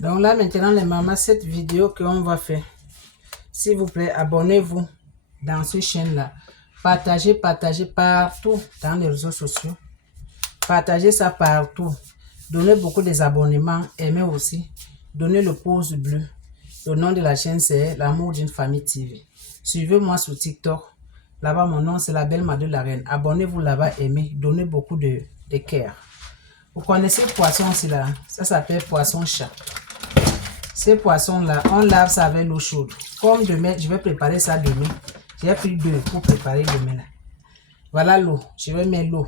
Donc là, maintenant, les mamans, cette vidéo qu'on va faire, s'il vous plaît, abonnez-vous dans cette chaîne-là. Partagez partout dans les réseaux sociaux. Partagez ça partout. Donnez beaucoup des abonnements. Aimez aussi. Donnez le pouce bleu. Le nom de la chaîne, c'est L'amour d'une famille TV. Suivez-moi sur TikTok. Là-bas, mon nom, c'est la belle Made la Reine. Abonnez-vous là-bas, aimez. Donnez beaucoup de cœur. Vous connaissez le poisson aussi là. Ça s'appelle poisson chat. Ces poissons-là, on lave ça avec l'eau chaude. Comme demain, je vais préparer ça demain. J'ai pris 2 pour préparer demain. Là. Voilà l'eau. Je vais mettre l'eau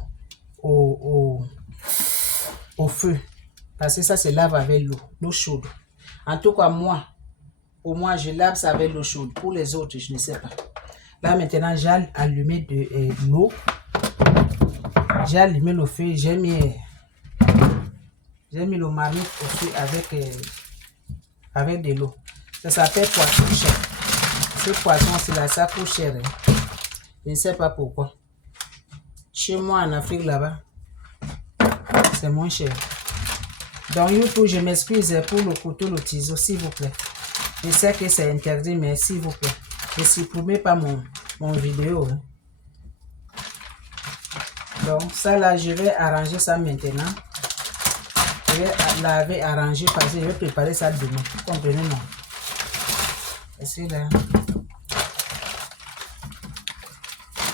au feu. Parce que ça se lave avec l'eau chaude. En tout cas, moi, au moins, je lave ça avec l'eau chaude. Pour les autres, je ne sais pas. Là, maintenant, j'ai allumé de l'eau. J'ai allumé le feu. J'ai mis le marmite au feu avec de l'eau. Ça s'appelle poisson cher. Ce poisson, c'est là, ça coûte cher. Hein. Je ne sais pas pourquoi. Chez moi, en Afrique, là-bas, c'est moins cher. Dans YouTube, je m'excuse pour le couteau, le ciseau, s'il vous plaît. Je sais que c'est interdit, mais s'il vous plaît, ne supprimez pas mon vidéo. Hein. Donc, ça là, je vais arranger ça maintenant. Je vais laver, arranger, parce que je vais préparer ça demain. Comprenez-moi. Et c'est là.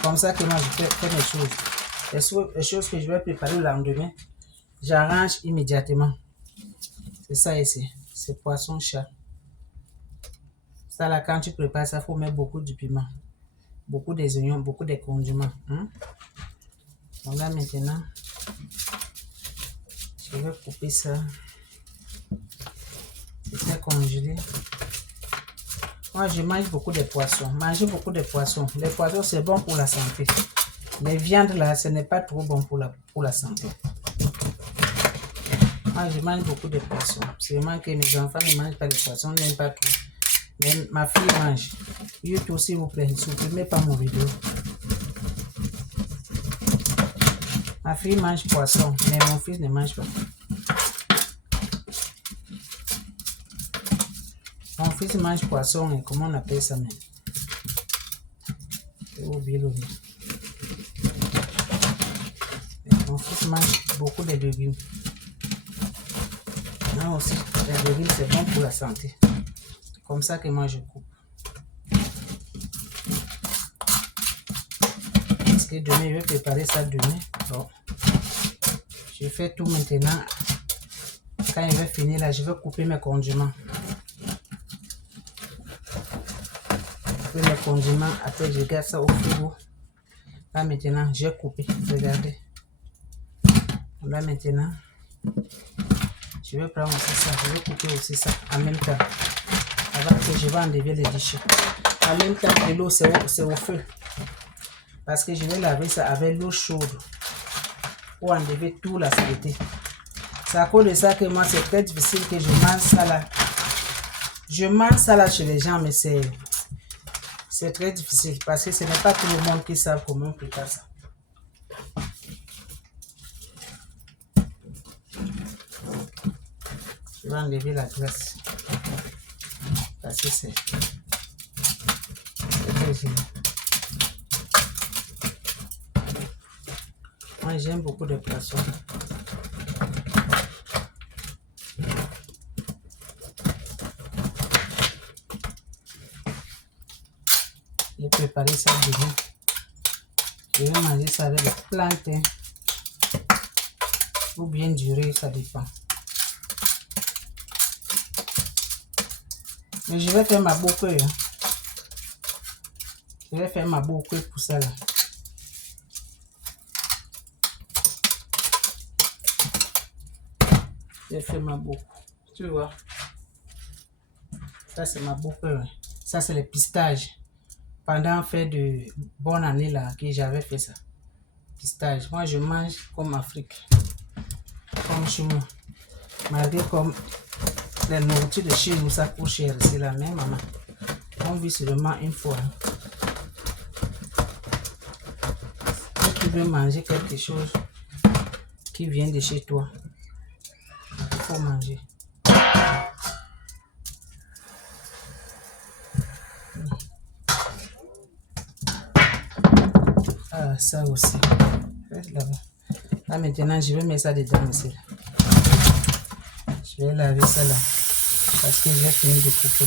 Comme ça que moi, je fais mes choses. Les choses que je vais préparer le lendemain, j'arrange immédiatement. C'est ça ici. C'est poisson chat. Ça là, quand tu prépares ça, il faut mettre beaucoup de piment. Beaucoup des oignons, beaucoup de condiments. Hein? Donc là, maintenant, je vais couper ça. C'est congelé. Moi, je mange beaucoup de poissons. Manger beaucoup de poissons. Les poissons, c'est bon pour la santé. Les viandes, là, ce n'est pas trop bon pour la santé. Moi, je mange beaucoup de poissons. C'est vraiment que mes enfants ne mangent pas de poissons, n'aiment pas trop. Mais ma fille mange. YouTube, s'il vous plaît, ne supprimez pas mon vidéo. Ma fille mange poisson, mais mon fils ne mange pas. Mon fils mange poisson, et comment on appelle ça même? J'ai oublié le nom. Mon fils mange beaucoup de légumes. Non aussi, les légumes c'est bon pour la santé. C'est comme ça que moi je coupe. Parce que demain, je vais préparer ça demain. Bon. Je fais tout maintenant. Quand il va finir là, je vais couper mes condiments. Couper mes condiments, après je garde ça au frigo. Là maintenant, j'ai coupé. Regardez. Là maintenant, je vais prendre aussi ça. Je vais couper aussi ça en même temps. Avant que je vais enlever les déchets. En même temps que l'eau, c'est au feu. Parce que je vais laver ça avec l'eau chaude. Pour enlever toute la saleté. C'est à cause de ça que moi, c'est très difficile que je mange ça là. Je mange ça là chez les gens, mais c'est très difficile. Parce que ce n'est pas tout le monde qui sait comment préparer ça. Je vais enlever la graisse. Parce que c'est très gênant. Moi, j'aime beaucoup de poissons. J'ai préparé ça demain. Je vais manger ça avec des plantains. Ou bien du riz, ça dépend. Mais je vais faire ma boucle. Hein. Je vais faire ma boucle pour ça là. J'ai fait ma boucle. Tu vois. Ça c'est ma boucle. Ça c'est les pistaches. Pendant fait de bonne année là que j'avais fait ça. Pistache. Moi je mange comme Afrique. Comme chez moi. Malgré comme la nourriture de chez nous ça coûte cher. C'est la même maman. On vit seulement une fois. Si tu veux manger quelque chose qui vient de chez toi, il faut manger. Ah, ça aussi. Reste là-bas. Là, maintenant, je vais mettre ça dedans aussi. Je vais laver ça là. Parce que j'ai fini de couper.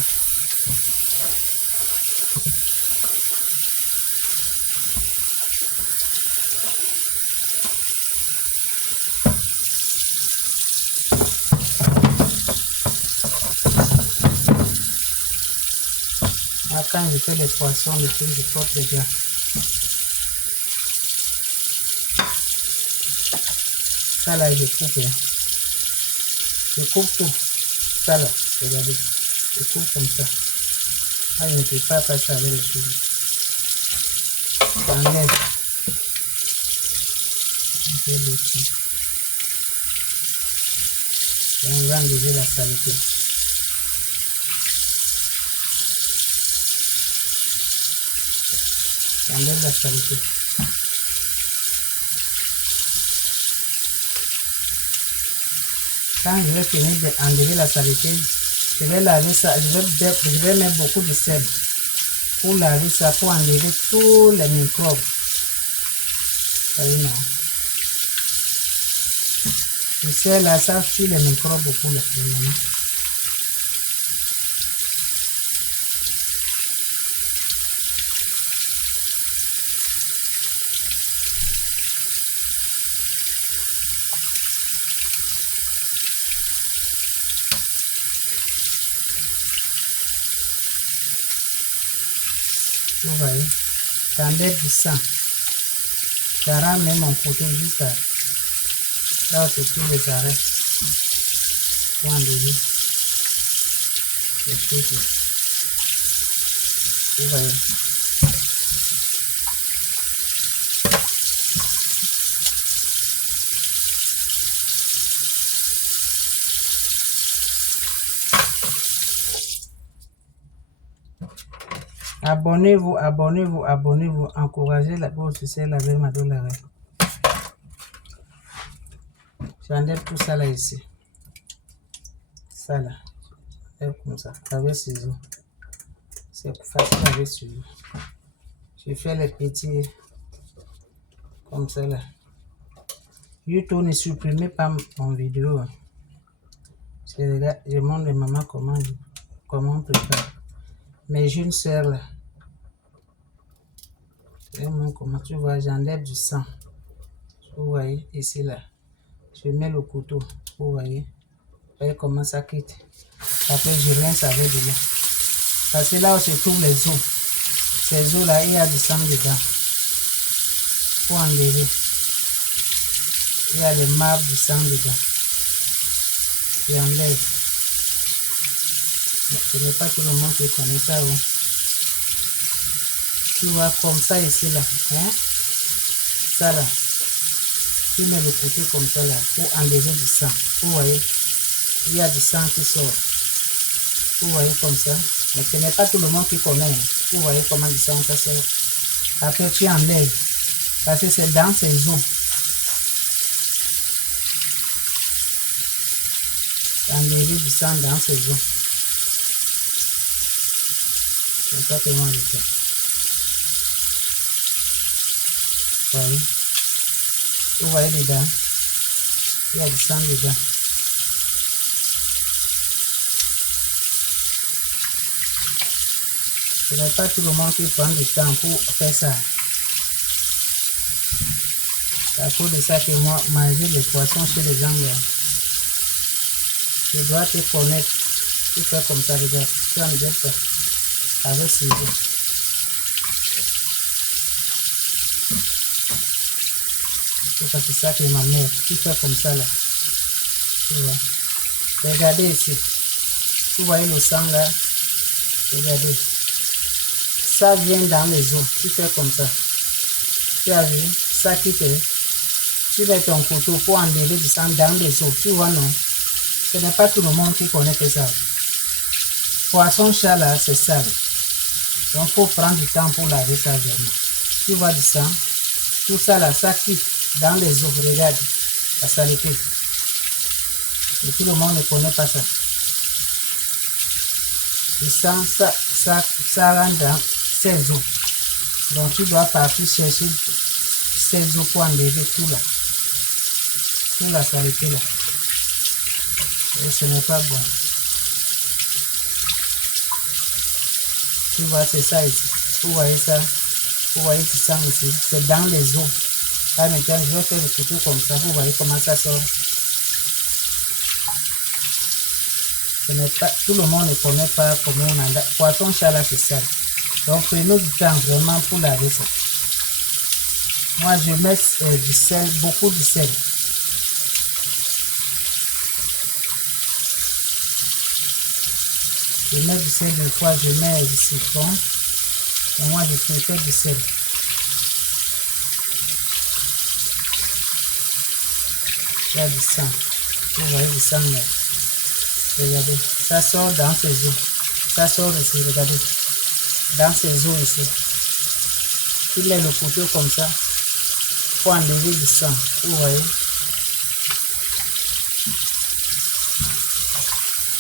Ah, quand je fais les poissons, le truc, je porte les gars. Ça là, je coupe. Hein. Je coupe tout. Ça là, regardez. Je coupe comme ça. Ah, je ne peux pas passer avec les choses. J'enlève. Un peu dessus. Et on va enlever la saleté. J'enlève la saleté. Quand je vais finir d'enlever la saleté, je vais laver ça. Je vais mettre beaucoup de sel pour laver ça, pour enlever tous les microbes. Vous voyez, non? Le sel là, ça tue les microbes beaucoup là, maintenant. Vous voyez, j'enlève du sang. Ça rend même mon couteau jusqu'à là où c'est tous les arrêts. Pour enlever les choses là. Vous voyez. Abonnez-vous, abonnez-vous, abonnez-vous. Encouragez la bourse, c'est la belle madolare. J'enlève tout ça là ici. Ça là. Comme ça. Avec ciseaux. C'est facile avec ciseaux. Je fais les petits comme ça là. YouTube, ne supprimez pas mon vidéo. Je montre les mamans comment on prépare. Mes jeunes sœurs là. Comment tu vois, j'enlève du sang. Vous voyez, ici là. Je mets le couteau. Vous voyez. Vous voyez comment ça quitte. Après, je rince avec de l'eau. Parce que là où se trouvent les os, ces os là, il y a du sang dedans. Pour enlever. Il y a les marques du sang dedans. Je enlève. Mais ce n'est pas tout le monde qui connaît ça. Hein. Tu vois comme ça ici là. Hein? Ça là. Tu mets le couteau comme ça là pour enlever du sang. Vous voyez, il y a du sang qui sort. Vous voyez comme ça. Mais ce n'est pas tout le monde qui connaît. Vous voyez comment du sang ça sort. Après tu enlèves. Parce que c'est dans ces os. Enlever du sang dans ces os. C'est ça que moi je fais. Vous voyez. Vous voyez dedans. Il y a du sang dedans. Ce n'est pas tout le monde qui prend du temps pour faire ça. C'est à cause de ça que moi, manger les poissons chez les gens là, je dois te connaître. Tu fais comme ça, regarde. Tu enlèves ça avec ciseaux. C'est ça que ma mère, tu fais comme ça là. Tu vois. Regardez ici. Vous voyez le sang là. Regardez. Ça vient dans les os. Tu fais comme ça. Tu as vu? Ça quitte. Tu mets ton couteau pour enlever du sang dans les os. Tu vois, non? Ce n'est pas tout le monde qui connaît ça. Poisson chat là, c'est sale. Donc, il faut prendre du temps pour laver ça vraiment. Tu vois du sang. Tout ça là, ça quitte dans les os. Regarde. La saleté. Mais tout le monde ne connaît pas ça. Le sang, ça rentre dans ces os. Donc tu dois partir chercher ces eaux pour enlever tout là. Toute la saleté là. Et ce n'est pas bon. Tu vois, c'est ça ici. Vous voyez ça? Vous voyez du sang ici. C'est dans les os. Là maintenant, je vais faire le couteau comme ça. Vous voyez comment ça sort. Ce n'est pas, tout le monde ne connaît pas comment on a. Poisson chat là, c'est ça. Donc, prenez du temps vraiment pour laver ça. Moi, je mets du sel, beaucoup de sel. Je mets du sel des fois, je mets du citron. Et moi, je préfère du sel. Il y a du sang. Vous voyez du sang là. Regardez, ça sort dans ces eaux. Ça sort ici, regardez. Dans ces eaux ici. Il met le couteau comme ça. Pour enlever du sang. Vous voyez.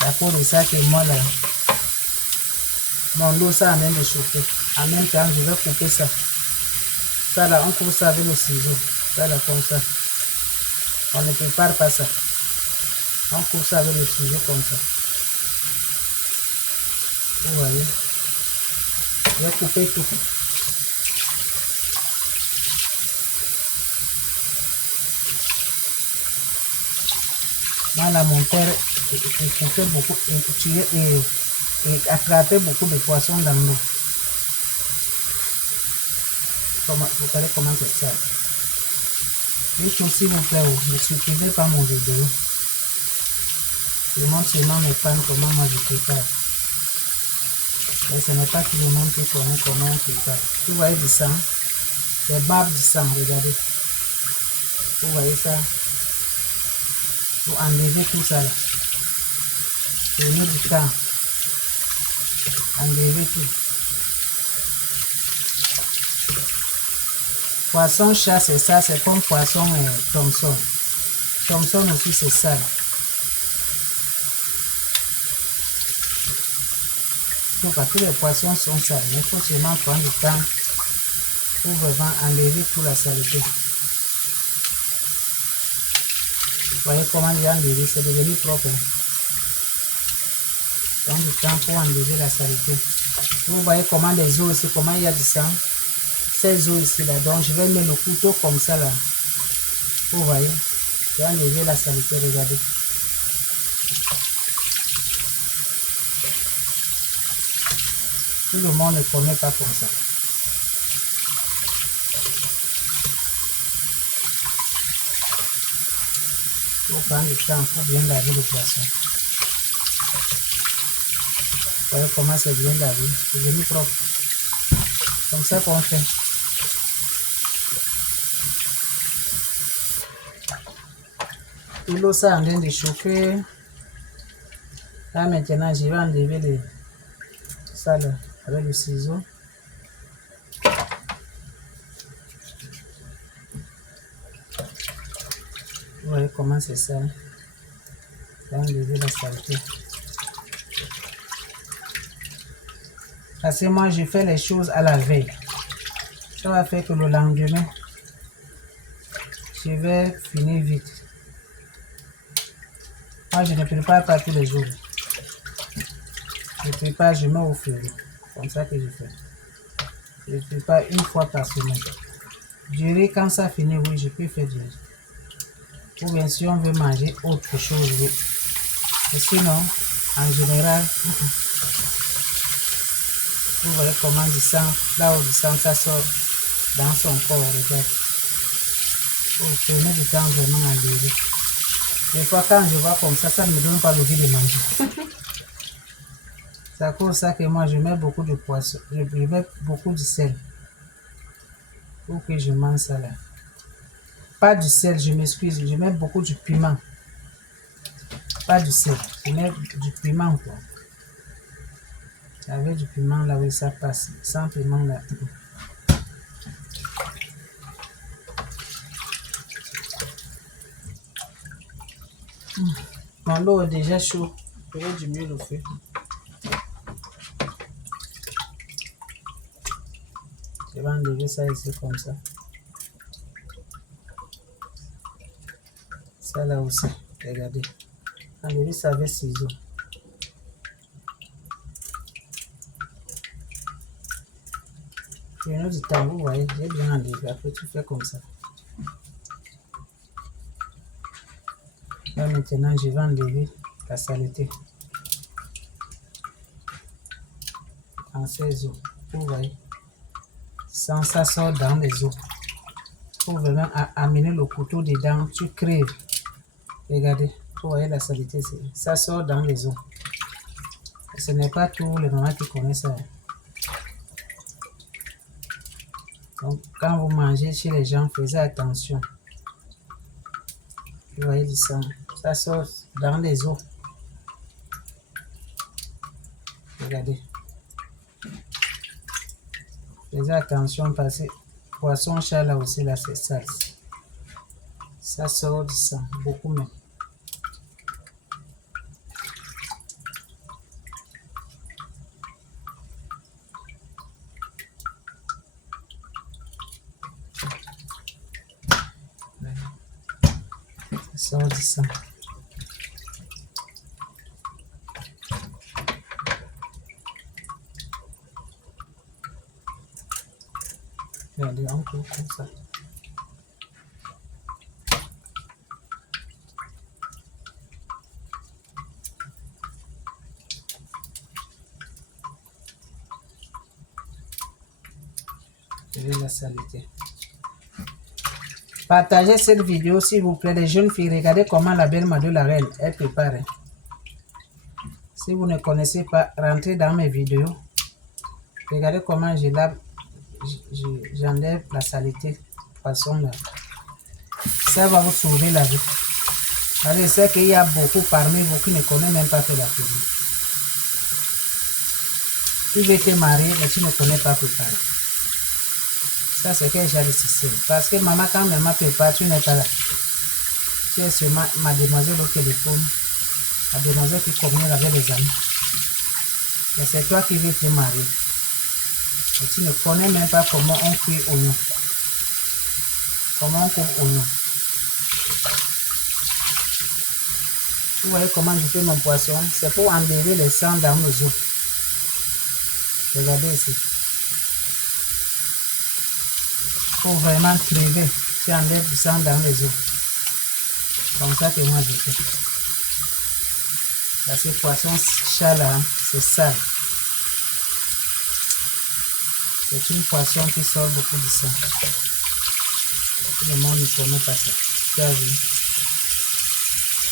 À cause de ça que moi là, mon dos ça amène de chauffer. En même temps, je vais couper ça. Ça là, on coupe ça avec le ciseau. Ça là, comme ça. On ne prépare pas ça. On coupe ça avec le ciseau comme ça. Vous voyez. Je vais couper tout. Moi là, mon père, il coupait beaucoup, et attrapait beaucoup de poissons dans l'eau. Vous savez comment c'est ça. Et s'il vous plaît, ne supprimez pas mon vidéo. Je montre seulement mes fans comment moi je prépare. Mais ce n'est pas tout le monde qui connaît comment on prépare. Vous voyez du sang, les barbes du sang, regardez. Vous voyez ça. Vous enlevez tout ça là. Prenez du temps. Enlevez tout. Poisson chat, c'est ça, c'est comme poisson Thomson. Thomson aussi, c'est ça. Donc, tous les poissons sont sales, mais il faut seulement prendre du temps pour vraiment enlever toute la saleté. Vous voyez comment il a enlevé, c'est devenu propre. Prends du temps pour enlever la saleté. Vous voyez comment les os ici, comment il y a du sang. Ces os ici là, donc je vais mettre le couteau comme ça là. Vous voyez, je vais enlever la saleté, regardez. Tout le monde ne connaît pas comme ça. Il faut prendre du temps pour bien laver le poisson. Vous voyez comment c'est bien lavé, c'est devenu propre. Comme ça qu'on fait. Et l'eau ça en train de chauffer. Là maintenant je vais enlever les ça là, avec le ciseau. Vous voyez comment c'est ça. Je vais enlever la saleté. Parce que moi je fais les choses à la veille. Ça va faire que le lendemain, je vais finir vite. Moi je ne prépare pas tous les jours. Je prépare, je mets au feu. Comme ça que je fais. Je prépare une fois par semaine. Durer quand ça finit, oui, je peux faire durer. Ou bien si on veut manger autre chose, oui. Et sinon, en général, vous voyez comment du sang, là où du sang ça sort dans son corps, regarde. Vous prenez du temps vraiment à lever. Des fois quand je vois comme ça ne me donne pas l'envie de manger. C'est à cause de ça que moi je mets beaucoup de poisson, je mets beaucoup de sel. Pour que je mange ça là. Pas du sel, je m'excuse, je mets beaucoup de piment. Pas du sel, je mets du piment quoi. Avec du piment là, oui, ça passe. Sans piment là. Mon l'eau est déjà chaud. Je vais diminuer le feu. Je vais enlever ça ici comme ça. Ça là aussi, regardez. Enlevez ça avec ciseaux. Puis un autre temps, vous voyez, j'ai bien enlevé. Après, tu fais comme ça. Là, maintenant, je vais enlever la saleté. En ces eaux. Vous voyez. Sans ça sort dans les eaux. Pour vraiment amener le couteau dedans, tu crèves. Regardez. Vous voyez la saleté, ça sort dans les eaux. Ce n'est pas tous les mamans qui connaissent ça. Donc, quand vous mangez chez les gens, faites attention. Vous voyez du sang. Ça sort dans les eaux. Regardez. Faites attention parce que poisson chat là aussi, là, c'est sale. Ça sort du sang, beaucoup même. Ça sort du sang. Regardez, on coupe comme ça. Je vais la saleté. Partagez cette vidéo s'il vous plaît, les jeunes filles. Regardez comment la belle Mado la reine est préparée. Si vous ne connaissez pas, rentrez dans mes vidéos. Regardez comment j'enlève la saleté poisson là. Ça va vous sauver la vie. Allez, c'est qu'il y a beaucoup parmi vous qui ne connaissent même pas faire la cuisine. Tu veux te marier, mais tu ne connais pas préparer. Ça, c'est que j'ai réussi. Parce que maman, quand maman prépare, tu n'es pas là. Tu es sur mademoiselle au téléphone. La demoiselle qui communique avec les amis. Mais c'est toi qui veux te marier. Et tu ne connais même pas comment on cuit oignon. Comment on coupe oignon. Vous voyez comment je fais mon poisson? C'est pour enlever les sang dans nos os. Regardez ici. Pour vraiment crever, tu enlèves du sang dans les os. Comme ça que moi je fais. Parce que poisson chat là, c'est sale. C'est une poisson qui sort beaucoup de sang. Tout le monde ne connaît pas ça. Tu as vu?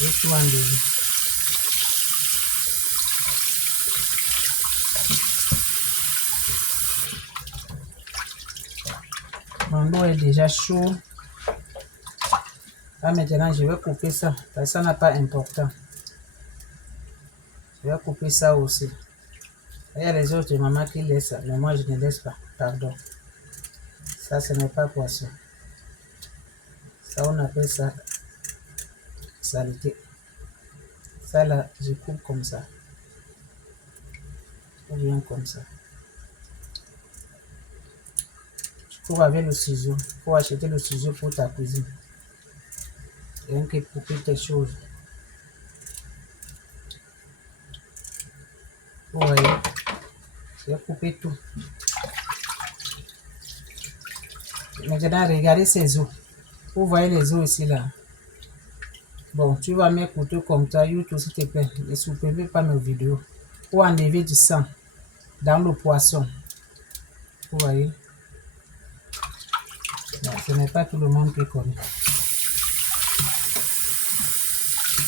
Et tout enlever. Mon dos est déjà chaud. Là maintenant, je vais couper ça. Parce que ça n'a pas important. Je vais couper ça aussi. Il y a les autres mamans qui laissent ça. Mais moi, je ne laisse pas. Pardon. Ça, ce n'est pas poisson. Ça, on appelle ça saleté. Ça là, je coupe comme ça. Ou bien comme ça. Tu coupes avec le ciseau. Il faut acheter le ciseau pour ta cuisine. Rien que couper tes choses. Vous voyez, je vais couper tout. Maintenant, regardez ces os. Vous voyez les os ici là. Bon, tu vas m'écouter comme ça, YouTube s'il te plaît. Ne supprimez pas mes vidéos. Pour enlever du sang dans le poisson. Vous voyez. Non, ce n'est pas tout le monde qui connaît.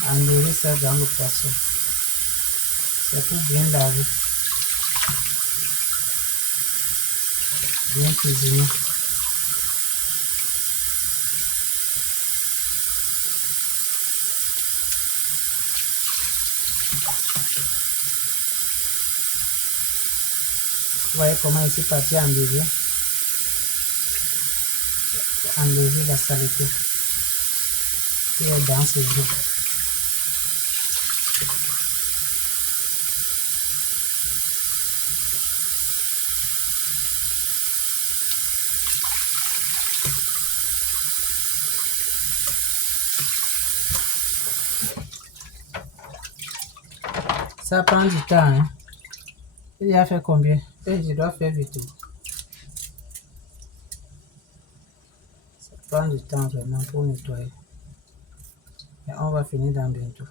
Enlever ça dans le poisson. C'est pour bien laver. Bien cuisiner. Vous voyez comment ici parti enlever. Enlever la saleté qui est dans ces eaux. Ça prend du temps. Hein. Il y a fait combien? Et je dois faire vite. Ça prend du temps vraiment pour nettoyer. Et on va finir dans bientôt.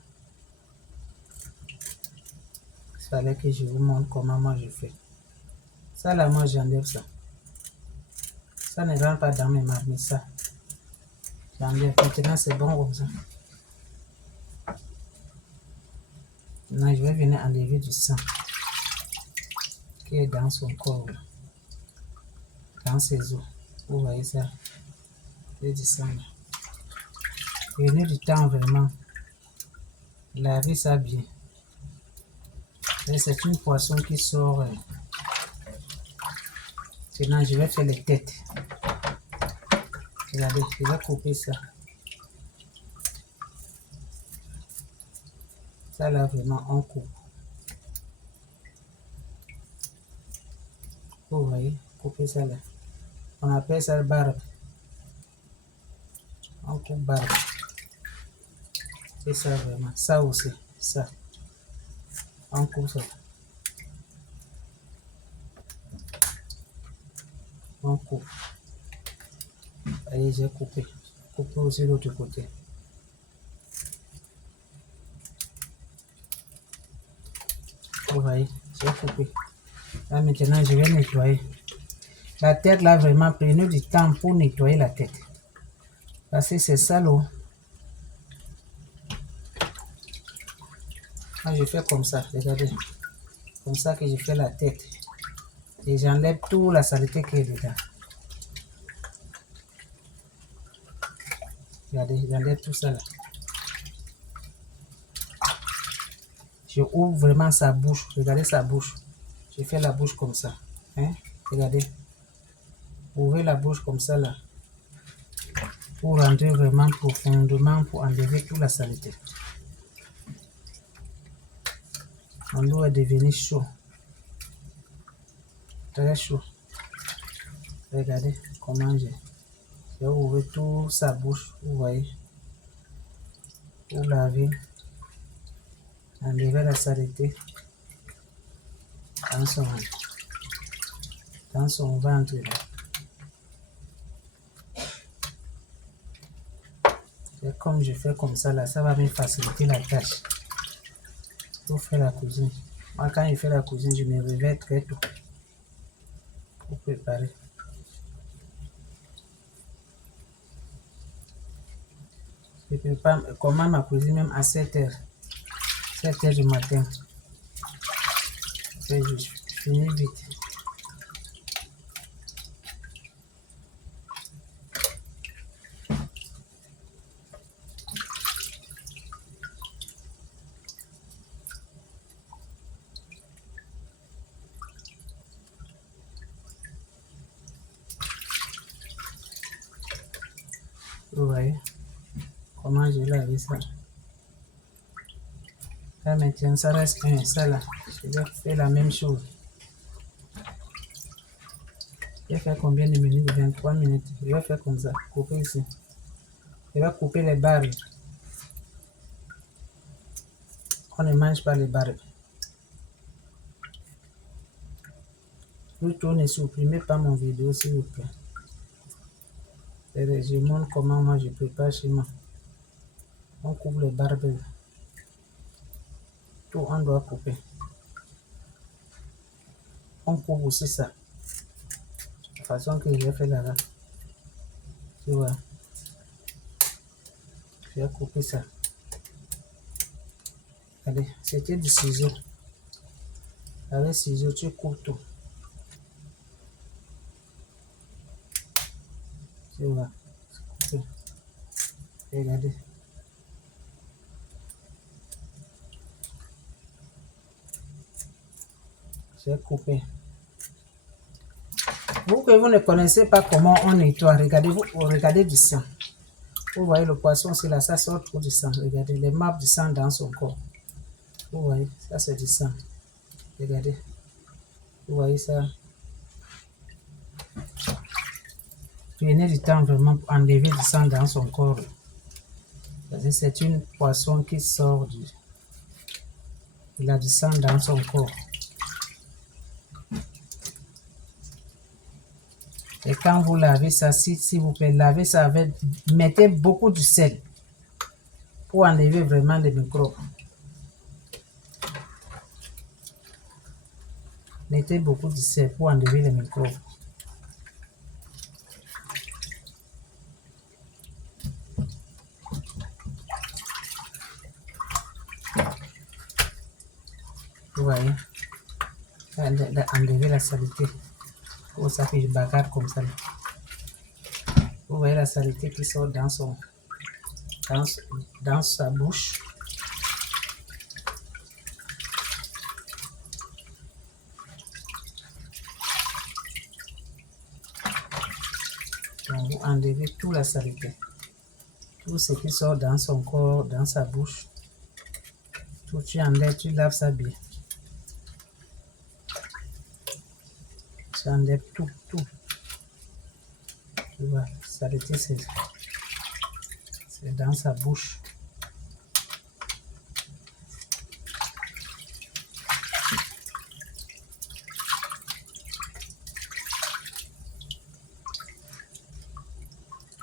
Il fallait que je vous montre comment moi je fais. Ça là, moi j'enlève ça. Ça ne rentre pas dans mes marmites, ça. J'enlève. Maintenant c'est bon comme ça. Maintenant je vais venir enlever du sang qui est dans son corps. Dans ses os. Vous voyez ça? Il y a du sang là. Prenez du temps vraiment. Lavez ça bien. C'est une poisson qui sort. Maintenant, je vais faire les têtes. Regardez, je vais couper ça. Ça là, vraiment, on coupe. Vous voyez, couper ça là. On appelle ça barbe. On coupe barbe. C'est ça vraiment. Ça aussi, ça. On coupe ça. On coupe. Allez, j'ai coupé. Couper aussi l'autre côté. Vous voyez, j'ai coupé. Là maintenant, je vais nettoyer. La tête là, vraiment, prenez du temps pour nettoyer la tête. Parce que c'est sale. Moi, je fais comme ça, regardez. Comme ça que je fais la tête. Et j'enlève toute la saleté qui est dedans. Regardez, j'enlève tout ça là. Je ouvre vraiment sa bouche. Regardez sa bouche. Je fais la bouche comme ça. Hein? Regardez. Ouvrez la bouche comme ça là. Pour rentrer vraiment profondément pour enlever toute la saleté. Mon dos est devenu chaud. Très chaud. Regardez comment j'ai ouvert toute sa bouche. Vous voyez. Pour laver. Enlever la saleté dans son ventre là. Et comme je fais comme ça là, ça va me faciliter la tâche pour faire la cuisine. Moi quand je fais la cuisine, je me réveille très tôt pour préparer. Je prépare comment ma cuisine même à 7h. 7h du matin. Et je finis vite. Vous voyez comment je lave ça. Là maintenant, ça reste un, ça là. Je vais faire la même chose. Je vais faire combien de minutes? 23 minutes. Je vais faire comme ça. Couper ici. Je vais couper les barbes. On ne mange pas les barbes. Plutôt ne supprimez pas mon vidéo s'il vous plaît. Je montre comment moi je prépare chez moi. On coupe les barbes. Tout on doit couper. On coupe aussi ça. La façon que je vais faire là-bas. Tu vois. Je vais couper ça. Allez, c'était du ciseau. Avec ciseau, tu coupes tout. Tu vois. Regardez. J'ai coupé. Vous que vous ne connaissez pas comment on nettoie, regardez-vous, regardez du sang. Vous voyez le poisson, c'est là, ça sort trop du sang. Regardez les maps du sang dans son corps. Vous voyez, ça c'est du sang. Regardez. Vous voyez ça. Prenez du temps vraiment pour enlever du sang dans son corps. C'est une poisson qui sort Il a du sang dans son corps. Et quand vous lavez ça, s'il vous plaît, lavez ça avec, mettez beaucoup de sel pour enlever vraiment les microbes. Mettez beaucoup de sel pour enlever les microbes. Vous voyez, enlever la saleté. Pour ça que je bagarre comme ça. Vous voyez la saleté qui sort dans sa bouche. Donc vous enlevez toute la saleté. Tout ce qui sort dans son corps, dans sa bouche. Tout tu enlèves, tu laves ça bien. Tu enlèves tout. Tu vois, la saleté c'est dans sa bouche.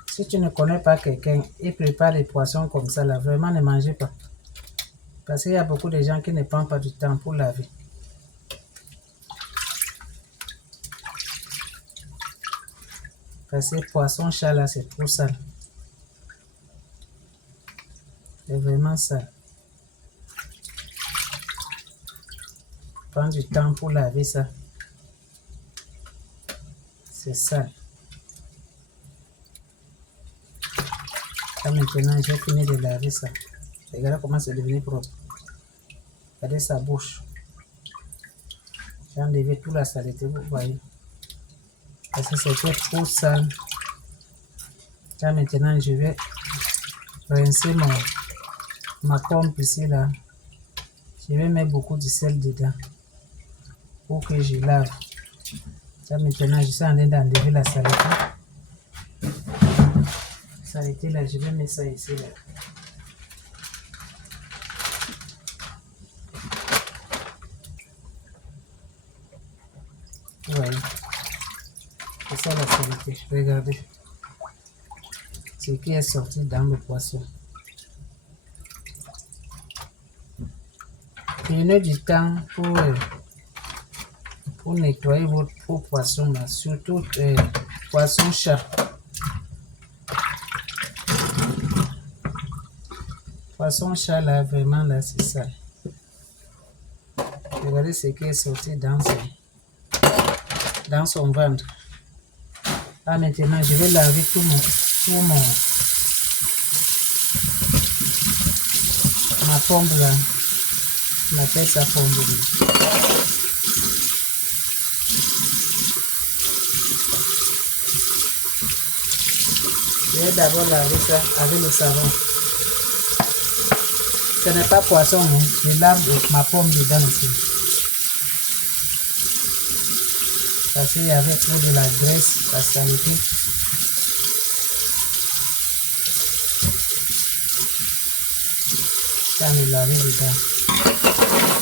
Si tu ne connais pas quelqu'un et prépare les poissons comme ça, là, vraiment ne mangez pas. Parce qu'il y a beaucoup de gens qui ne prennent pas du temps pour laver. Parce que poisson chat là, c'est trop sale. C'est vraiment sale. Prends du temps pour laver ça. C'est sale. Là, maintenant, j'ai fini de laver ça. Regardez comment c'est devenu propre. Regardez sa bouche. J'ai enlevé toute la saleté, vous voyez. Parce que c'était trop sale. Là, maintenant, je vais rincer ma pompe ici, là. Je vais mettre beaucoup de sel dedans pour que je lave. Là, maintenant, je suis en train d'enlever la saleté. Saleté, là, je vais mettre ça ici, là. Vous voyez. C'est ça la saleté. Regardez. Ce qui est sorti dans le poisson. Prenez du temps pour nettoyer vos poissons, là. Surtout poisson chat. Poisson chat là, vraiment là, c'est ça. Regardez ce qui est sorti dans son ventre. Là maintenant, je vais laver tout ma pompe là. On appelle ça pompe. Je vais d'abord laver ça avec le savon. Ce n'est pas poisson, hein. Je lave ma pomme dedans aussi. Parce qu'il y avait trop de la graisse, la saleté. Ça me laver dedans.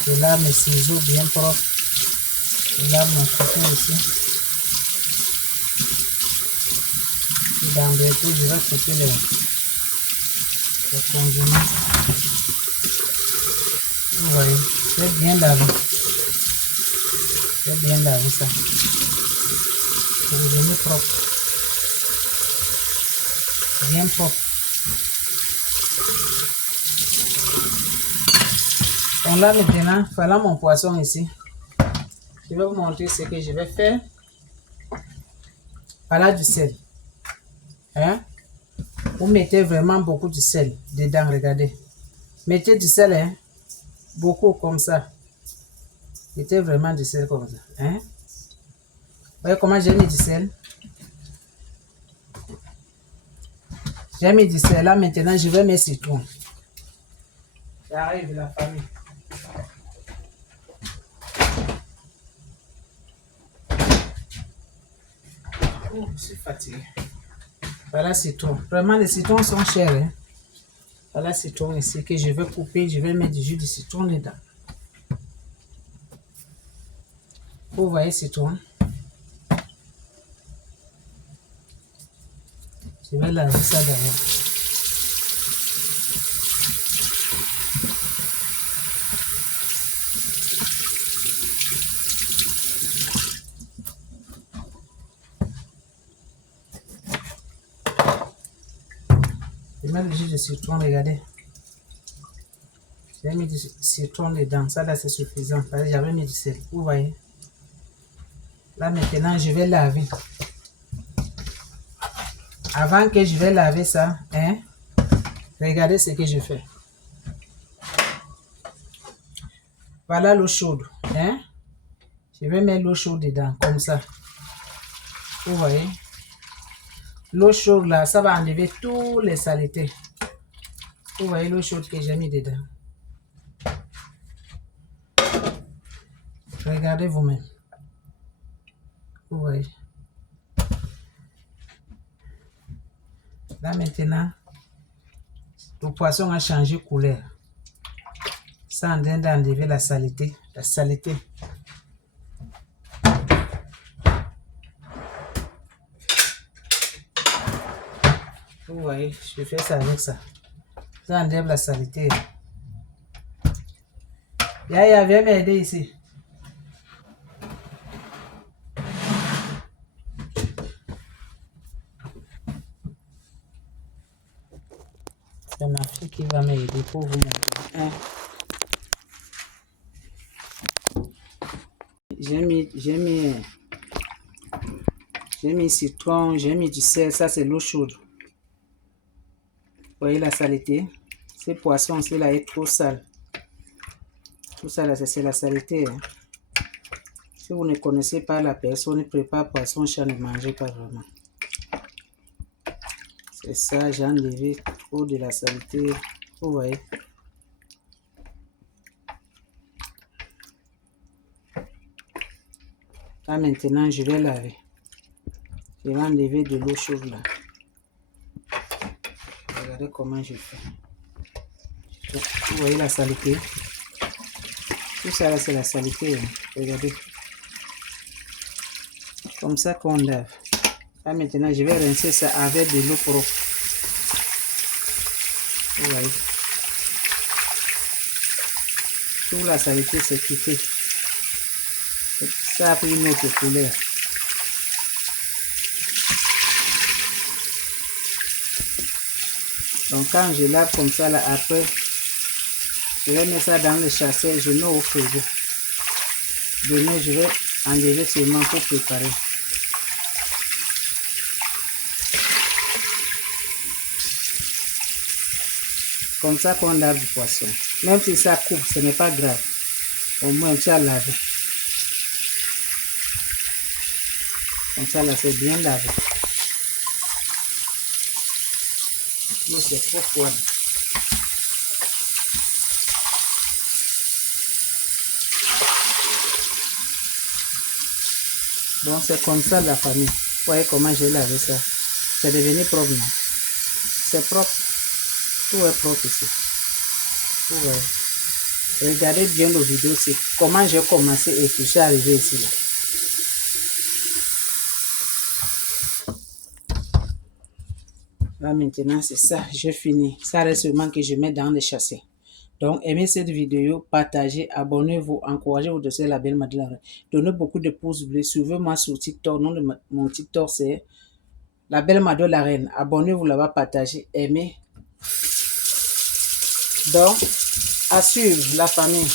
Je lave mes ciseaux bien propres. Je lave mon couteau aussi. Et dans bientôt, je vais couper les condiments. Vous voyez, j'ai bien lavé. J'ai bien lavé ça. Pour devenir propre. Bien propre. Donc là maintenant, voilà mon poisson ici. Je vais vous montrer ce que je vais faire. Voilà du sel. Hein? Vous mettez vraiment beaucoup de sel dedans, regardez. Mettez du sel, hein? Beaucoup comme ça. Mettez vraiment du sel comme ça. Hein? Vous voyez comment j'ai mis du sel? J'ai mis du sel. Là maintenant, je vais mettre citron. J'arrive la famille. Oh, je suis fatigué. Voilà citron. Vraiment, les citrons sont chers. Hein? Voilà citron ici que je vais couper. Je vais mettre du jus de citron dedans. Vous voyez citron. Je vais laver ça d'abord. Je mets le jus de citron, regardez. J'ai mis du citron dedans, ça là c'est suffisant. J'avais mis du sel, vous voyez. Là maintenant je vais laver. Avant que je vais laver ça, hein, regardez ce que je fais. Voilà l'eau chaude, hein. Je vais mettre l'eau chaude dedans, comme ça. Vous voyez. L'eau chaude là, ça va enlever tous les saletés. Vous voyez l'eau chaude que j'ai mis dedans. Regardez vous-même. Vous voyez. Là maintenant, le poisson a changé de couleur. Ça en train d'enlever la saleté. La saleté. Vous voyez, je fais ça avec ça. Ça enlève la saleté. Yaya, viens m'aider ici. C'est ma fille qui va m'aider pour vous montrer. Hein? J'ai mis citron, j'ai mis du sel, ça c'est l'eau chaude. Vous voyez la saleté? Ces poissons ci là est trop sale. Tout ça là c'est la saleté. Hein? Si vous ne connaissez pas la personne qui prépare poisson chat, ne mangez pas vraiment. C'est ça, j'ai enlevé trop de la saleté. Vous voyez? Là maintenant, je vais laver. Je vais enlever de l'eau chaude là. Regardez comment je fais. Vous voyez la saleté? Tout ça là, c'est la saleté. Hein. Regardez. Comme ça qu'on lave. Là maintenant, je vais rincer ça avec de l'eau propre. Vous voyez. Toute la saleté c'est quitté. Ça a pris une autre couleur. Donc quand je lave comme ça là, après, je vais mettre ça dans le chasseur, je mets au frigo. Demain, je vais enlever seulement pour préparer. Comme ça qu'on lave du poisson. Même si ça coupe, ce n'est pas grave. Au moins tu as lavé. Comme ça là, c'est bien lavé. L'eau c'est trop froide. Donc c'est comme ça la famille. Vous voyez comment j'ai lavé ça. C'est devenu propre, non? C'est propre. Tout est propre ici. Vous voyez. Regardez bien nos vidéos, c'est comment j'ai commencé et puis je suis arrivé ici là. Là maintenant c'est ça, j'ai fini. Ça reste seulement que je mets dans les chassés. Donc aimez cette vidéo, partagez, abonnez-vous, encouragez-vous de faire la belle Mado la Reine. Donnez beaucoup de pouces bleus, suivez-moi sur TikTok. Nom de mon TikTok c'est la belle Mado la Reine. Abonnez-vous là-bas, partagez, aimez. Donc à suivre la famille.